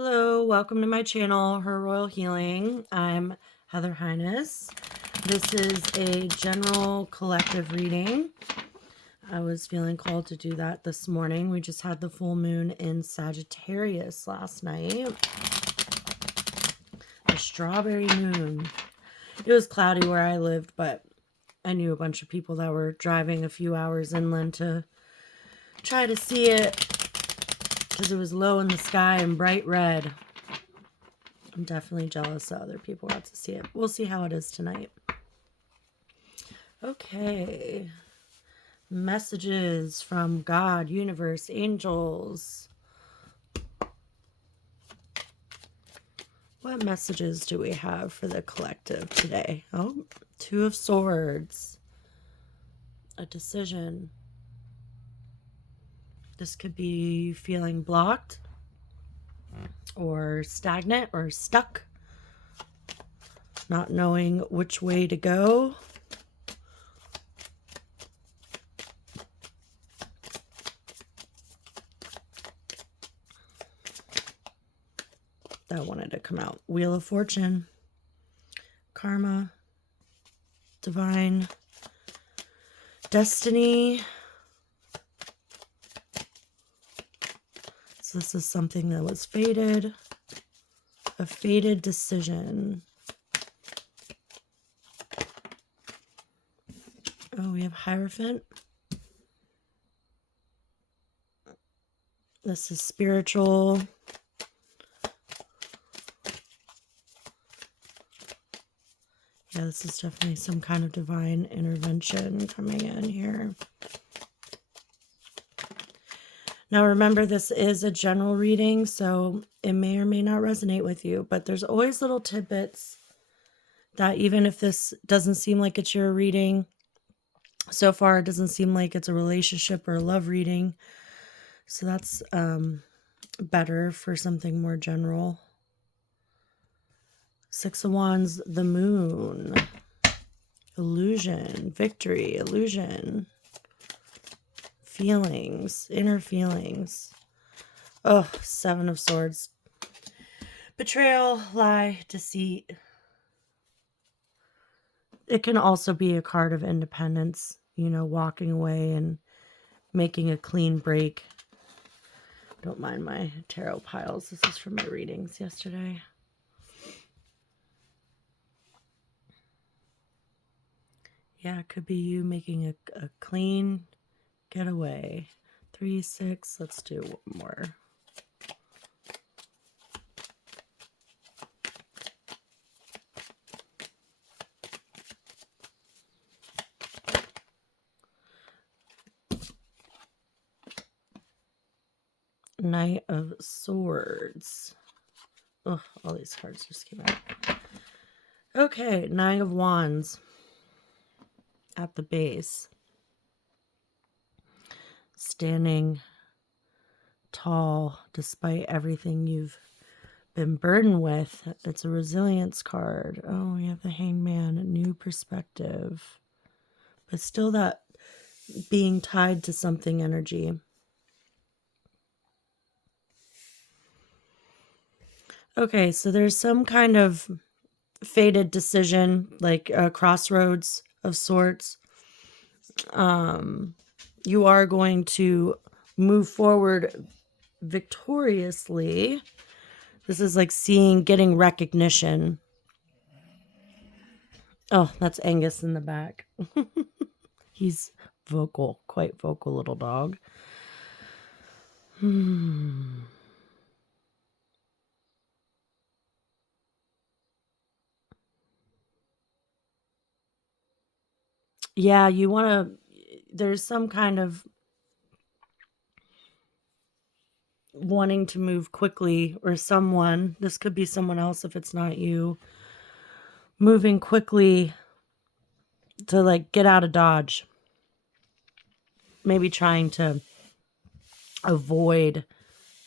Hello, welcome to my channel, Her Royal Healing. I'm Heather Highness. This is a general collective reading. I was feeling called to do that this morning. We just had the full moon in Sagittarius last night. The strawberry moon. It was cloudy where I lived, but I knew a bunch of people that were driving a few hours inland to try to see it because it was low in the sky and bright red. I'm definitely jealous that other people got to see it. We'll see how it is tonight. Okay. Messages from God, universe, angels. What messages do we have for the collective today? Oh, Two of Swords. A decision. This could be feeling blocked or stagnant or stuck. Not knowing which way to go. That wanted to come out. Wheel of Fortune. Karma. Divine. Destiny. So this is something that was fated. A fated decision. Oh, we have Hierophant. This is spiritual. Yeah, this is definitely some kind of divine intervention coming in here. Now remember, this is a general reading, so it may or may not resonate with you, but there's always little tidbits that even if this doesn't seem like it's your reading, so far it doesn't seem like it's a relationship or a love reading. So that's better for something more general. Six of Wands, the moon. Illusion, victory, illusion. Feelings, inner feelings. Oh, Seven of Swords. Betrayal, lie, deceit. It can also be a card of independence, you know, walking away and making a clean break. Don't mind my tarot piles. This is from my readings yesterday. Yeah, it could be you making a clean getaway. 3, 6. Let's do one more. Knight of Swords. Oh, all these cards just came out. Okay, Nine of Wands at the base. Standing tall despite everything you've been burdened with. It's a resilience card. Oh, we have the Hangman, a new perspective. But still that being tied to something energy. Okay, so there's some kind of fated decision, like a crossroads of sorts. You are going to move forward victoriously. This is like getting recognition. Oh, that's Angus in the back. He's vocal, quite vocal little dog. Yeah, you want to, there's some kind of wanting to move quickly, or someone, this could be someone else if it's not you, moving quickly to like get out of Dodge. Maybe trying to avoid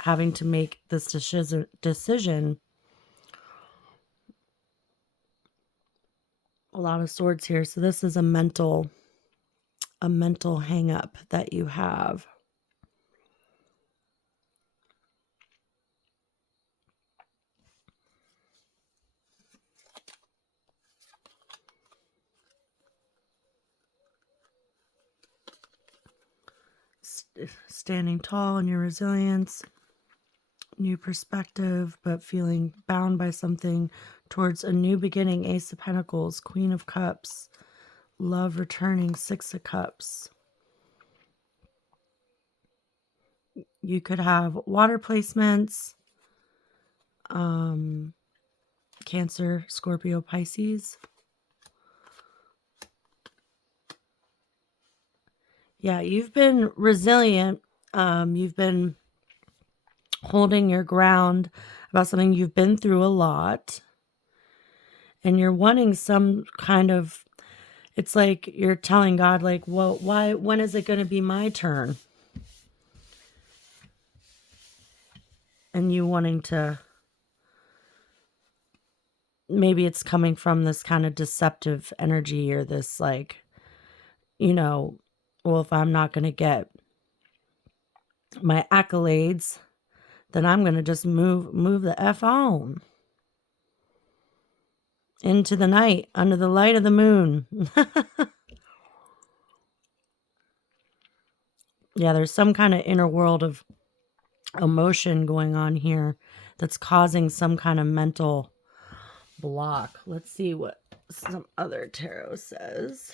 having to make this decision. A lot of swords here. So this is a mental hang up that you have. standing tall in your resilience, new perspective, but feeling bound by something towards a new beginning. Ace of Pentacles, Queen of Cups, love returning, Six of Cups. You could have water placements, Cancer, Scorpio, Pisces. Yeah, you've been resilient. You've been holding your ground about something. You've been through a lot. And you're wanting some kind of, it's like you're telling God, like, well, why, when is it going to be my turn? And you wanting to, maybe it's coming from this kind of deceptive energy, or this, like, you know, well, if I'm not going to get my accolades, then I'm going to just move the F on into the night under the light of the moon. Yeah, there's some kind of inner world of emotion going on here that's causing some kind of mental block. Let's see what some other tarot says.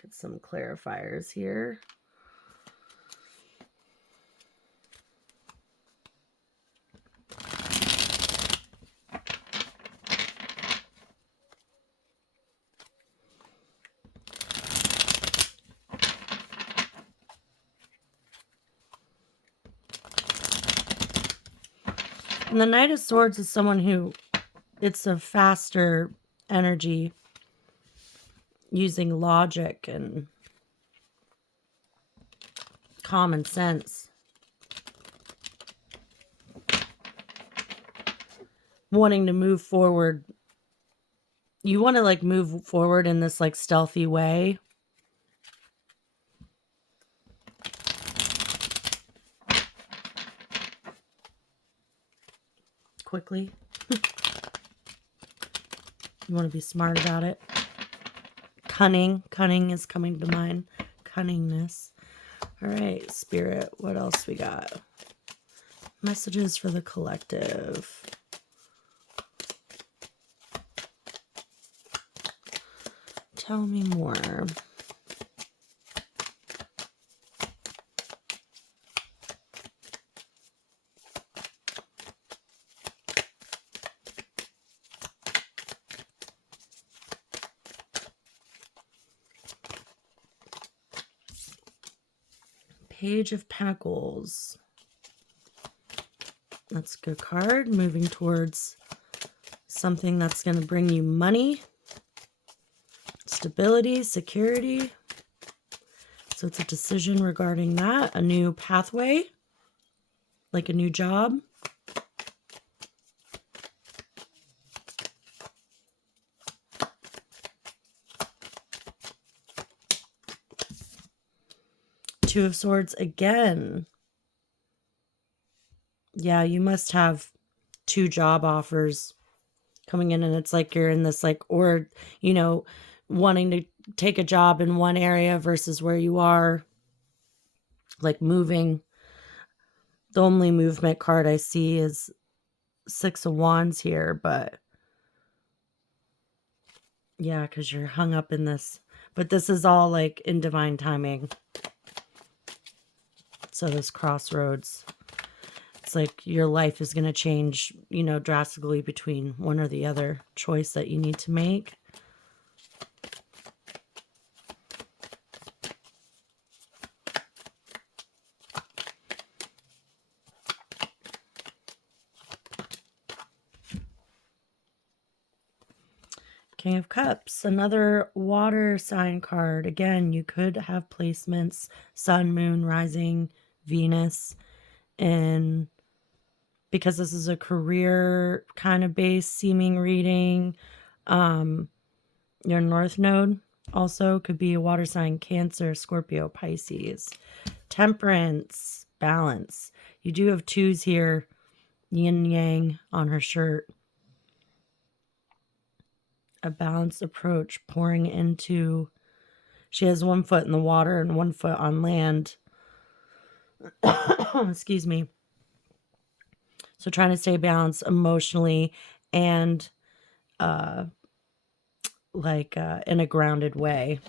Get some clarifiers here. And the Knight of Swords is someone who, it's a faster energy, using logic and common sense. Wanting to move forward. You want to, like, move forward in this, like, stealthy way. Quickly. You want to be smart about it. Cunning. Cunning is coming to mind. Cunningness. All right, Spirit. What else we got? Messages for the collective. Tell me more. Page of Pentacles. That's a good card. Moving towards something that's going to bring you money, stability, security. So it's a decision regarding that. A new pathway, like a new job. Two of Swords again. Yeah, you must have 2 job offers coming in, and it's like you're in this, like, or, you know, wanting to take a job in one area versus where you are, like, moving. The only movement card I see is Six of Wands here, but yeah, because you're hung up in this. But this is all, like, in divine timing. So this Crossroads, it's like your life is going to change, you know, drastically between one or the other choice that you need to make. King of Cups, another water sign card. Again, you could have placements, Sun, Moon, Rising, Venus, and because this is a career kind of based seeming reading, your North Node also could be a water sign, Cancer, Scorpio, Pisces. Temperance, balance. You do have 2s here, yin yang on her shirt. A balanced approach, pouring into, she has 1 foot in the water and 1 foot on land. Excuse me. So trying to stay balanced emotionally and uh in a grounded way.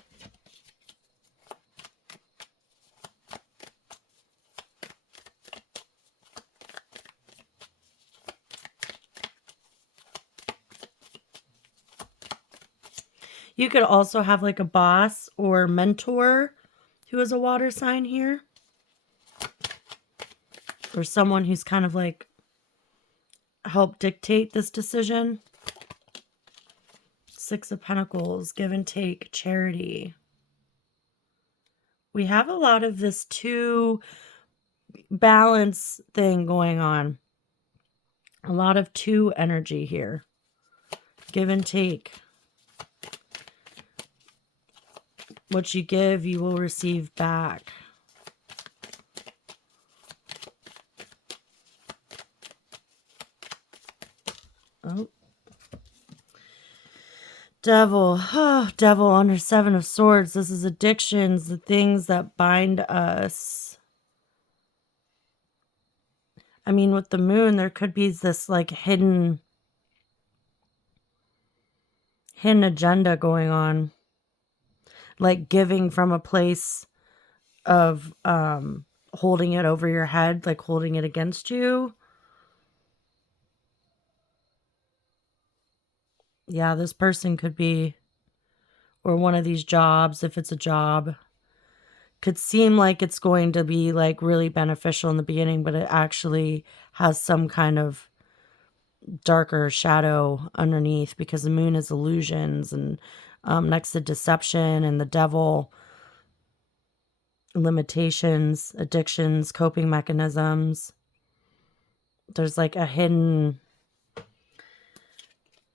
You could also have like a boss or mentor who is a water sign here, or someone who's kind of like help dictate this decision. Six of Pentacles, give and take, charity. We have a lot of this two balance thing going on. A lot of two energy here. Give and take. What you give, you will receive back. Oh. Devil. Oh, devil under Seven of Swords. This is addictions, the things that bind us. I mean, with the moon, there could be this like hidden agenda going on. Like giving from a place of holding it over your head, like holding it against you. Yeah, this person could be, or one of these jobs, if it's a job, could seem like it's going to be like really beneficial in the beginning, but it actually has some kind of darker shadow underneath, because the moon is illusions, and next to deception and the devil, limitations, addictions, coping mechanisms. There's like a hidden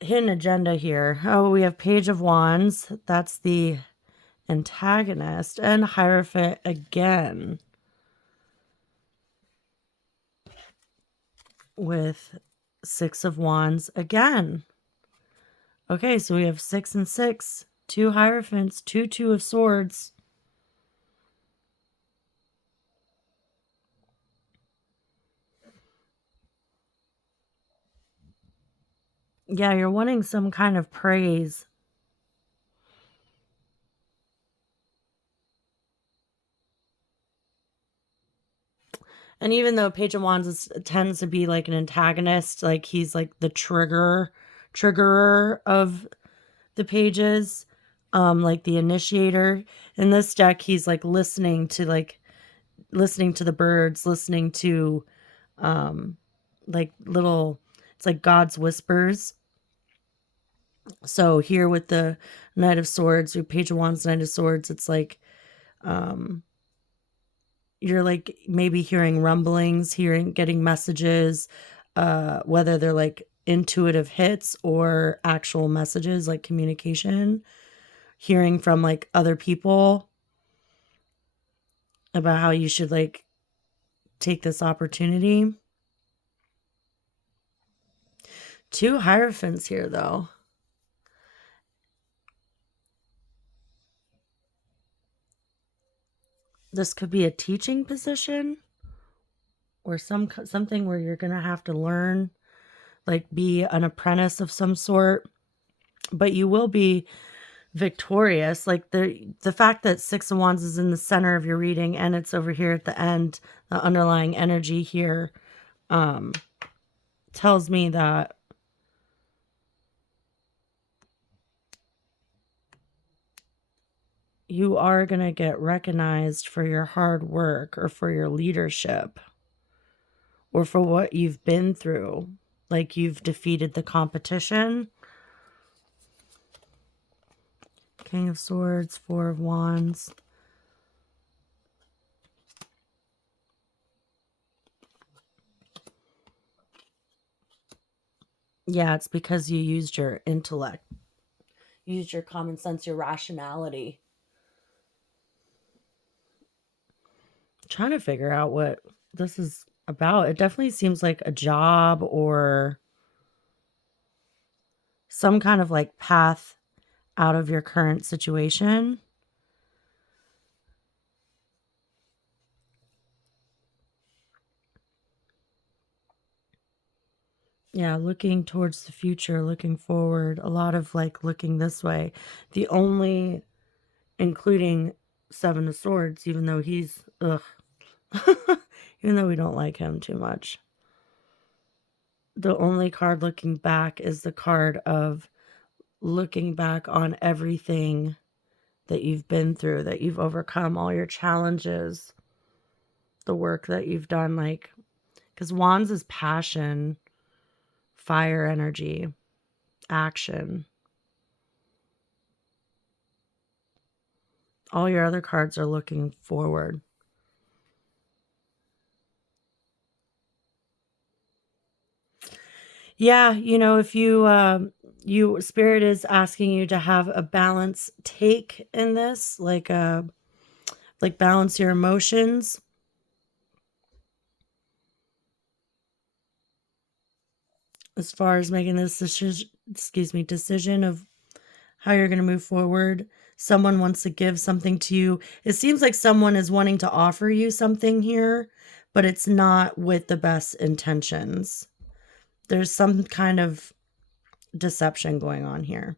agenda here. Oh, we have Page of Wands. That's the antagonist. And Hierophant again. With Six of Wands again. Okay, so we have 6 and 6. 2 Hierophants. 2 of Swords. Yeah, you're wanting some kind of praise. And even though Page of Wands tends to be like an antagonist, like he's like the triggerer of the pages, like the initiator. In this deck, he's like listening to the birds, listening to like little, it's like God's whispers. So here with the Knight of Swords, or Page of Wands, Knight of Swords, it's like you're like maybe hearing rumblings, getting messages, whether they're like intuitive hits or actual messages, like communication, hearing from like other people about how you should like take this opportunity. 2 Hierophants here though. This could be a teaching position, or something where you're going to have to learn, like be an apprentice of some sort, but you will be victorious. Like the fact that 6 of Wands is in the center of your reading and it's over here at the end, the underlying energy here tells me that you are going to get recognized for your hard work, or for your leadership, or for what you've been through. Like you've defeated the competition. King of Swords, 4 of Wands. Yeah, it's because you used your intellect, used your common sense, your rationality. Trying to figure out what this is about. It definitely seems like a job or some kind of like path out of your current situation. Yeah, looking towards the future, looking forward, a lot of like looking this way. The only, including Seven of Swords, even though he's, ugh, even though we don't like him too much. The only card looking back is the card of looking back on everything that you've been through, that you've overcome, all your challenges, the work that you've done. Like, because Wands is passion, fire energy, action. All your other cards are looking forward. Yeah, you know, if you Spirit is asking you to have a balance take in this, like balance your emotions. As far as making this decision of how you're going to move forward. Someone wants to give something to you. It seems like someone is wanting to offer you something here, but it's not with the best intentions. There's some kind of deception going on here.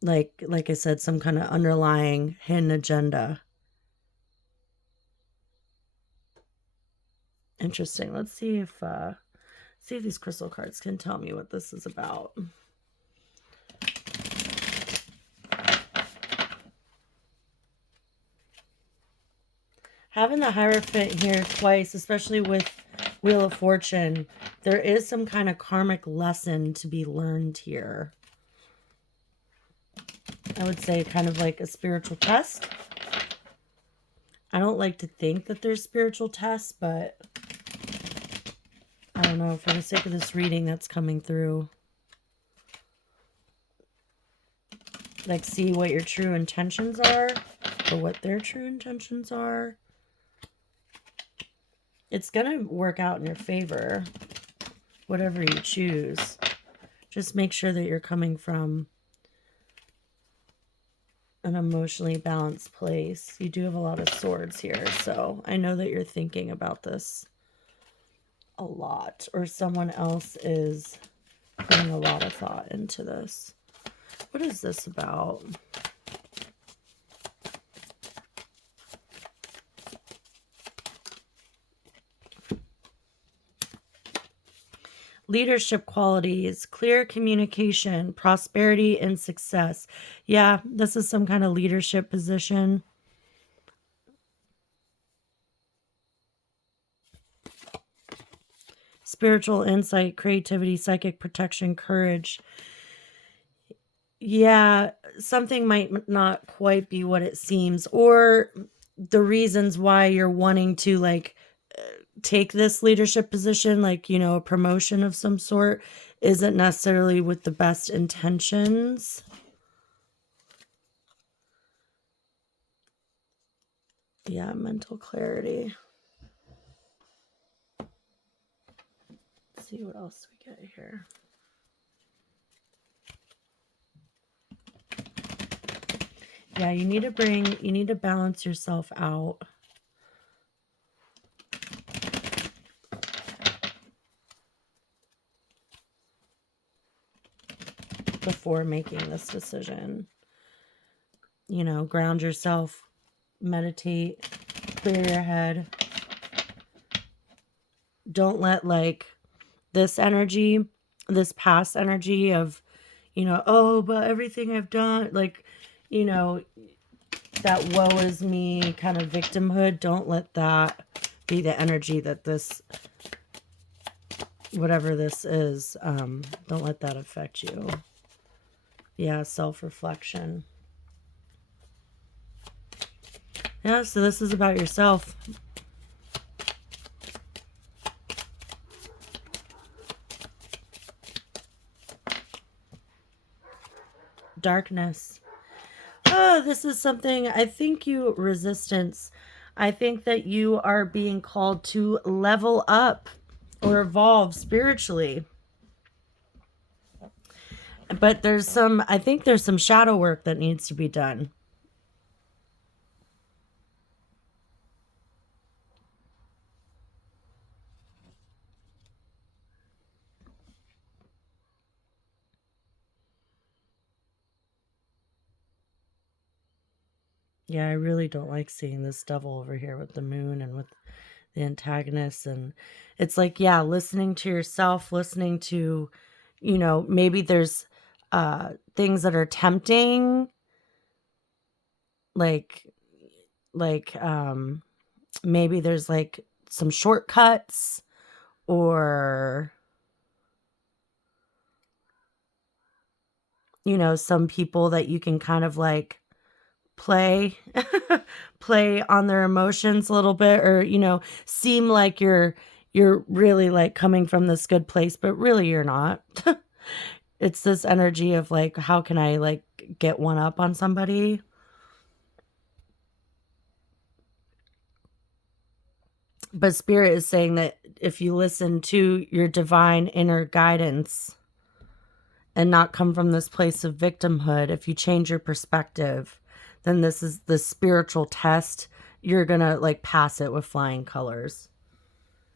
Like I said, some kind of underlying hidden agenda. Interesting. Let's see if these crystal cards can tell me what this is about. Having the Hierophant here twice, especially with Wheel of Fortune, there is some kind of karmic lesson to be learned here. I would say kind of like a spiritual test. I don't like to think that there's spiritual tests, but I don't know, for the sake of this reading that's coming through. Like, see what your true intentions are, or what their true intentions are. It's going to work out in your favor, whatever you choose. Just make sure that you're coming from an emotionally balanced place. You do have a lot of swords here, so I know that you're thinking about this a lot, or someone else is putting a lot of thought into this. What is this about? Leadership qualities, clear communication, prosperity, and success. Yeah, this is some kind of leadership position. Spiritual insight, creativity, psychic protection, courage. Yeah, something might not quite be what it seems, or the reasons why you're wanting to like take this leadership position, like, you know, a promotion of some sort, isn't necessarily with the best intentions. Yeah, mental clarity. Let's see what else we get here. Yeah, you need to balance yourself out. Before making this decision. You know, ground yourself, meditate, clear your head. Don't let like this energy, this past energy of, you know, oh, but everything I've done, like, you know, that woe is me kind of victimhood, don't let that be the energy that this, whatever this is, don't let that affect you. Yeah, self-reflection. Yeah, so this is about yourself. Darkness. Oh, this is something, I think you, resistance. I think that you are being called to level up or evolve spiritually. But I think there's some shadow work that needs to be done. Yeah, I really don't like seeing this devil over here with the moon and with the antagonists. And it's like, yeah, listening to yourself, listening to, maybe there's things that are tempting, like like maybe there's like some shortcuts, or some people that you can kind of like play play on their emotions a little bit, or seem like you're really like coming from this good place, but really you're not. It's this energy of like, how can I like get one up on somebody? But spirit is saying that if you listen to your divine inner guidance and not come from this place of victimhood, if you change your perspective, then this is the spiritual test. You're gonna like pass it with flying colors,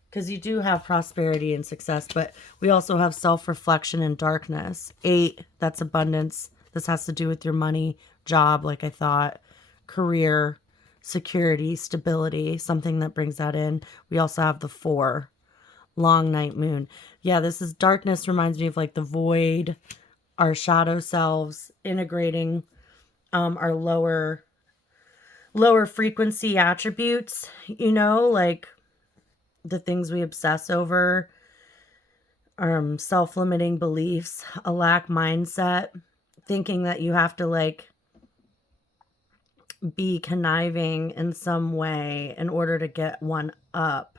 because you do have prosperity and success, but we also have self-reflection and darkness. 8, that's abundance. This has to do with your money, job, like I thought, career, security, stability, something that brings that in. We also have the 4, long night moon. Yeah, this is darkness, reminds me of like the void, our shadow selves, integrating our lower frequency attributes, like the things we obsess over, self-limiting beliefs, a lack mindset, thinking that you have to like be conniving in some way in order to get one up.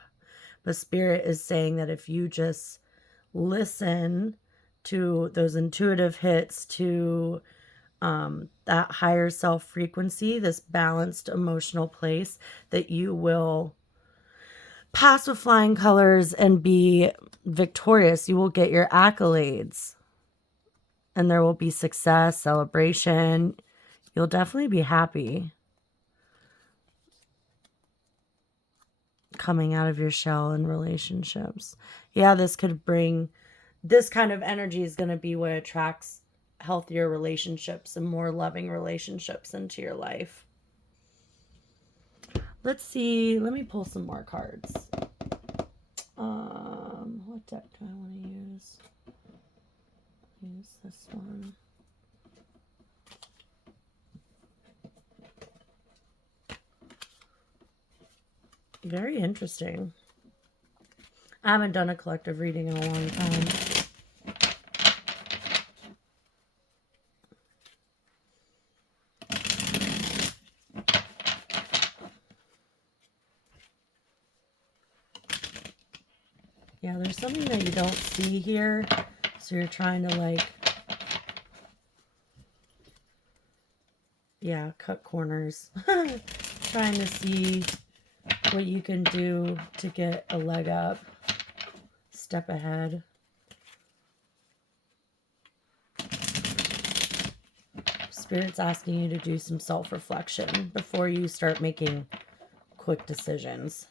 But spirit is saying that if you just listen to those intuitive hits, to that higher self frequency, this balanced emotional place, that you will pass with flying colors and be victorious. You will get your accolades, and there will be success, celebration. You'll definitely be happy coming out of your shell in relationships. Yeah, this kind of energy is going to be what attracts healthier relationships and more loving relationships into your life. Let's see. Let me pull some more cards. What deck do I want to use? Use this one. Very interesting. I haven't done a collective reading in a long time. Yeah, there's something that you don't see here, so you're trying to like, yeah, cut corners. Trying to see what you can do to get a leg up, step ahead. Spirit's asking you to do some self-reflection before you start making quick decisions,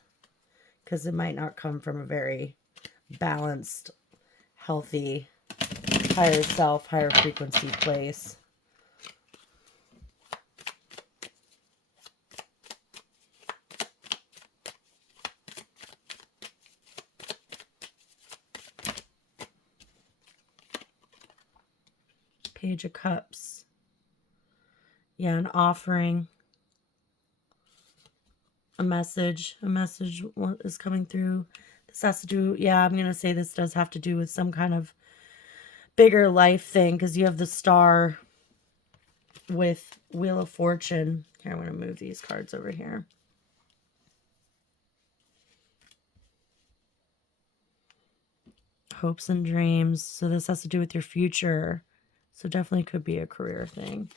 because it might not come from a very balanced, healthy, higher self, higher frequency place. Page of Cups. Yeah, an offering. A message is coming through. This has to do, yeah, I'm going to say this does have to do with some kind of bigger life thing, because you have the Star with Wheel of Fortune. Here, I'm going to move these cards over here. Hopes and dreams. So this has to do with your future. So definitely could be a career thing.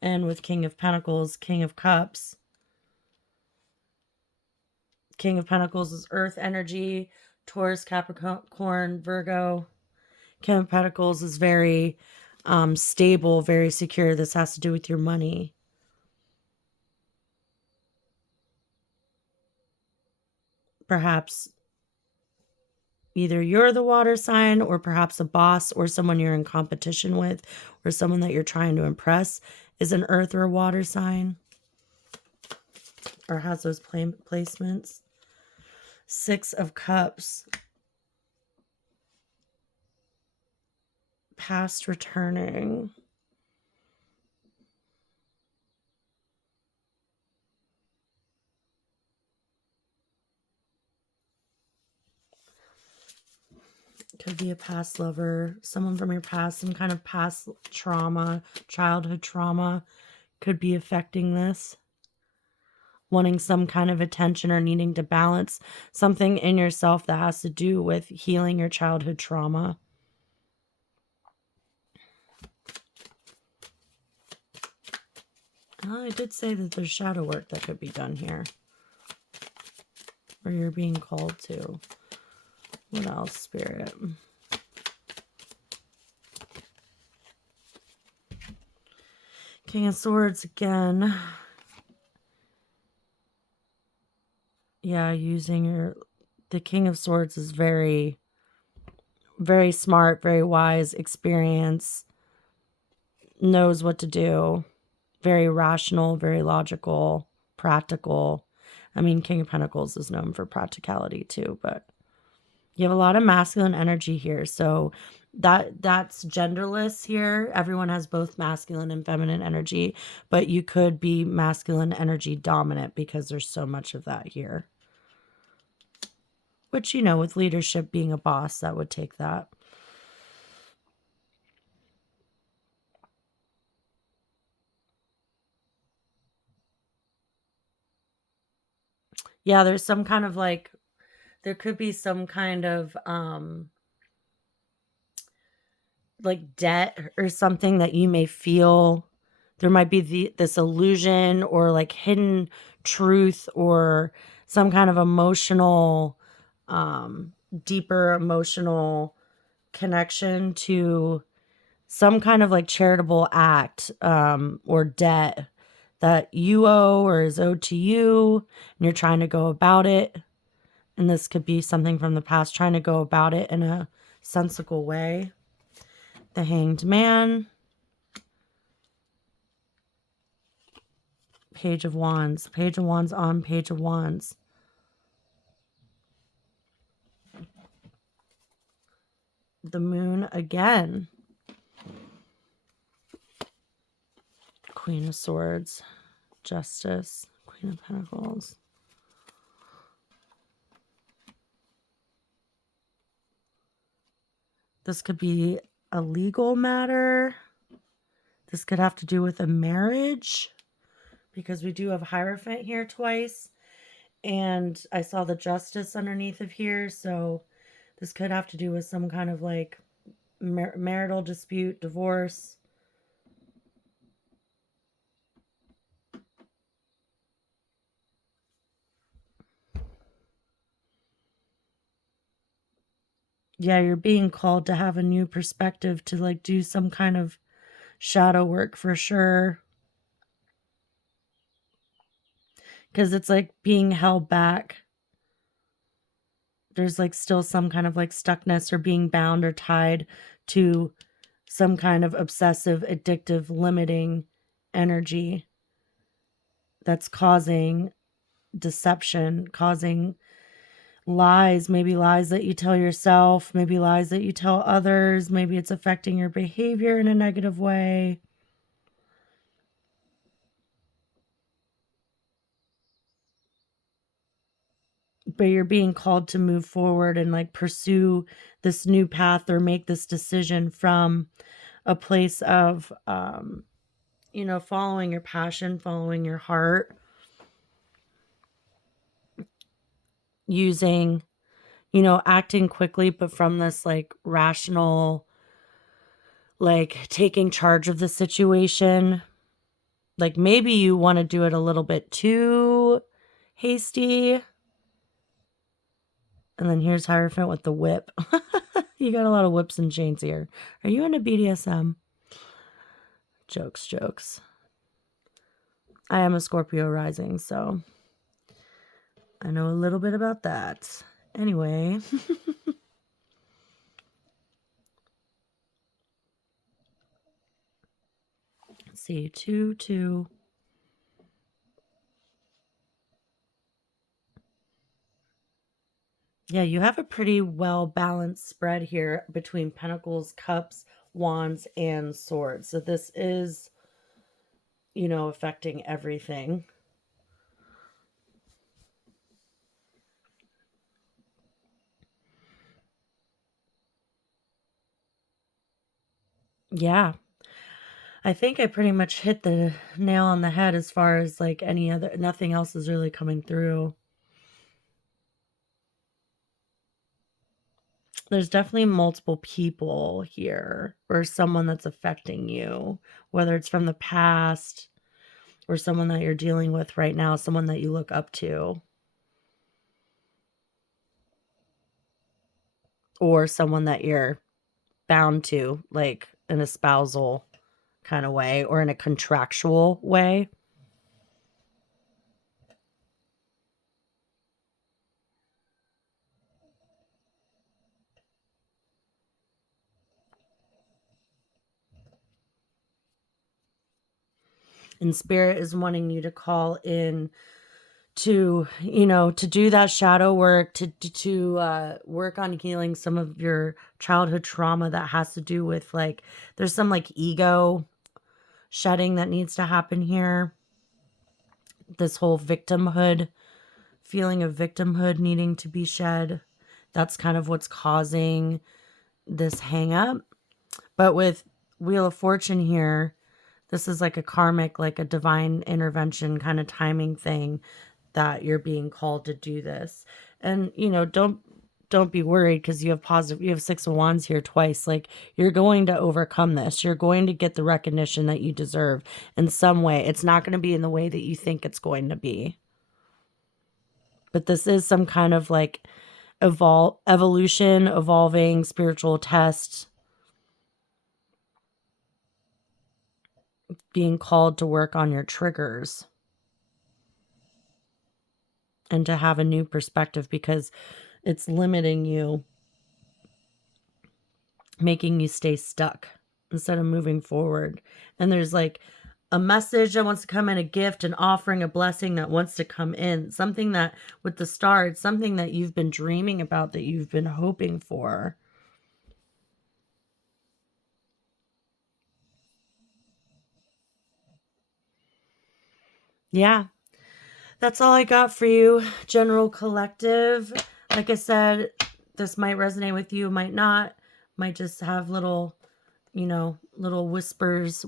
And with King of Pentacles, King of Cups. King of Pentacles is earth energy, Taurus, Capricorn, Virgo. King of Pentacles is very stable, very secure. This has to do with your money. Perhaps either you're the water sign, or perhaps a boss or someone you're in competition with, or someone that you're trying to impress is an earth or a water sign. or has those placements. Six of Cups. Past returning. Could be a past lover, someone from your past, some kind of past trauma, childhood trauma could be affecting this. Wanting some kind of attention or needing to balance something in yourself that has to do with healing your childhood trauma. I did say that there's shadow work that could be done here. Or you're being called to. What else, Spirit? King of Swords again. Yeah, using the King of Swords is very, very smart, very wise, experience, knows what to do, very rational, very logical, practical. I mean, King of Pentacles is known for practicality too, but you have a lot of masculine energy here. So that's genderless here. Everyone has both masculine and feminine energy, but you could be masculine energy dominant because there's so much of that here. Which, you know, with leadership, being a boss, that would take that. Yeah, there's some kind of like, there could be some kind of like debt or something that you may feel. There might be this illusion or like hidden truth or some kind of emotional, deeper emotional connection to some kind of like charitable act or debt that you owe or is owed to you, and you're trying to go about it. And this could be something from the past, trying to go about it in a sensible way. The Hanged Man. Page of Wands. Page of Wands on Page of Wands. The Moon again. Queen of Swords. Justice. Queen of Pentacles. This could be a legal matter. This could have to do with a marriage, because we do have Hierophant here twice. And I saw the Justice underneath of here. So this could have to do with some kind of like marital dispute, divorce. Yeah, you're being called to have a new perspective, to like do some kind of shadow work for sure. Because it's like being held back. There's like still some kind of like stuckness or being bound or tied to some kind of obsessive, addictive, limiting energy that's causing deception, causing lies, maybe lies that you tell yourself, maybe lies that you tell others, maybe it's affecting your behavior in a negative way. But you're being called to move forward and like pursue this new path or make this decision from a place of you know, following your passion, following your heart, using, you know, acting quickly, but from this like rational, like taking charge of the situation. Like maybe you want to do it a little bit too hasty. And then here's Hierophant with the whip. You got a lot of whips and chains here. Are you into BDSM? Jokes, jokes. I am a Scorpio rising, so I know a little bit about that. Anyway. Let's see. 2, 2. Yeah, you have a pretty well balanced spread here between pentacles, cups, wands, and swords. So this is, affecting everything. Yeah. I think I pretty much hit the nail on the head as far as like nothing else is really coming through. There's definitely multiple people here or someone that's affecting you, whether it's from the past or someone that you're dealing with right now, someone that you look up to, or someone that you're bound to, like in a spousal kind of way or in a contractual way. And spirit is wanting you to call in to do that shadow work, to work on healing some of your childhood trauma that has to do with like there's some like ego shedding that needs to happen here. This whole victimhood feeling of victimhood needing to be shed. That's kind of what's causing this hang up. But with Wheel of Fortune here, this is like a karmic, like a divine intervention kind of timing thing that you're being called to do this. And don't be worried because you have 6 of Wands here twice. Like you're going to overcome this. You're going to get the recognition that you deserve in some way. It's not going to be in the way that you think it's going to be. But this is some kind of like evolving spiritual test, being called to work on your triggers and to have a new perspective because it's limiting you, making you stay stuck instead of moving forward. And there's like a message that wants to come in, a gift, an offering, a blessing that wants to come in, something that with the star, it's something that you've been dreaming about, that you've been hoping for. Yeah, that's all I got for you, General Collective. Like I said, this might resonate with you, might not, might just have little whisperings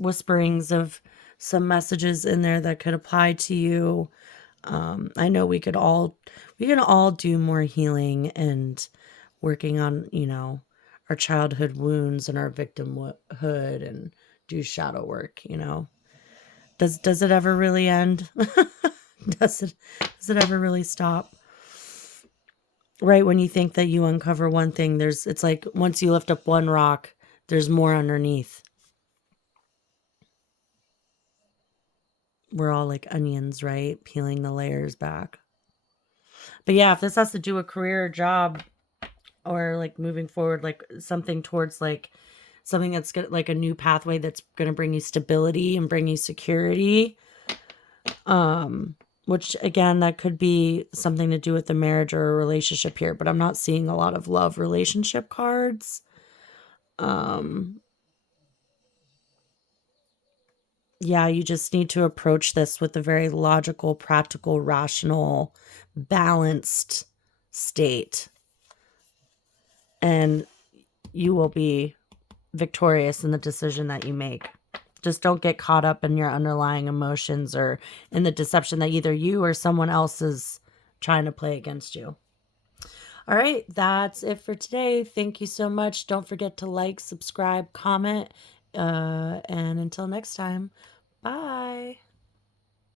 of some messages in there that could apply to you. I know we can all do more healing and working on, our childhood wounds and our victimhood and do shadow work. Does it ever really end? Does it ever really stop? Right when you think that you uncover one thing, it's like once you lift up one rock, there's more underneath. We're all like onions, right? Peeling the layers back. But yeah, if this has to do a career or job or like moving forward, like something towards like something that's good, like a new pathway that's going to bring you stability and bring you security, which again, that could be something to do with the marriage or a relationship here, but I'm not seeing a lot of love relationship cards. Um, yeah, you just need to approach this with a very logical, practical, rational, balanced state, and you will be victorious in the decision that you make. Just don't get caught up in your underlying emotions or in the deception that either you or someone else is trying to play against you. All right, that's it for today. Thank you so much. Don't forget to like, subscribe, comment, and until next time,